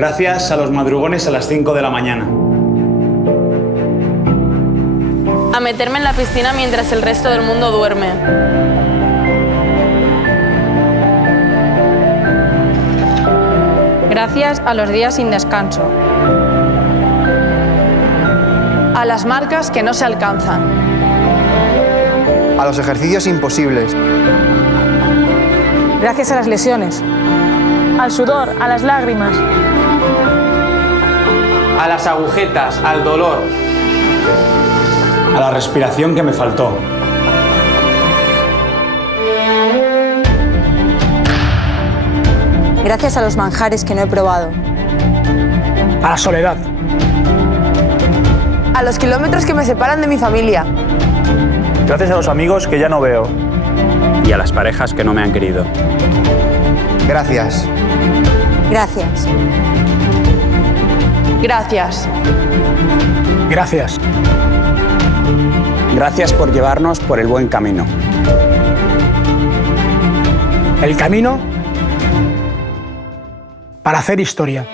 Gracias a los madrugones a las 5 de la mañana. A meterme en la piscina mientras el resto del mundo duerme. Gracias a los días sin descanso. A las marcas que no se alcanzan. A los ejercicios imposibles. Gracias a las lesiones. Al sudor, a las lágrimas. A las agujetas, al dolor. A la respiración que me faltó. Gracias a los manjares que no he probado. A la soledad. A los kilómetros que me separan de mi familia. Gracias a los amigos que ya no veo. Y a las parejas que no me han querido. Gracias. Gracias. Gracias. Gracias. Gracias por llevarnos por el buen camino. El camino para hacer historia.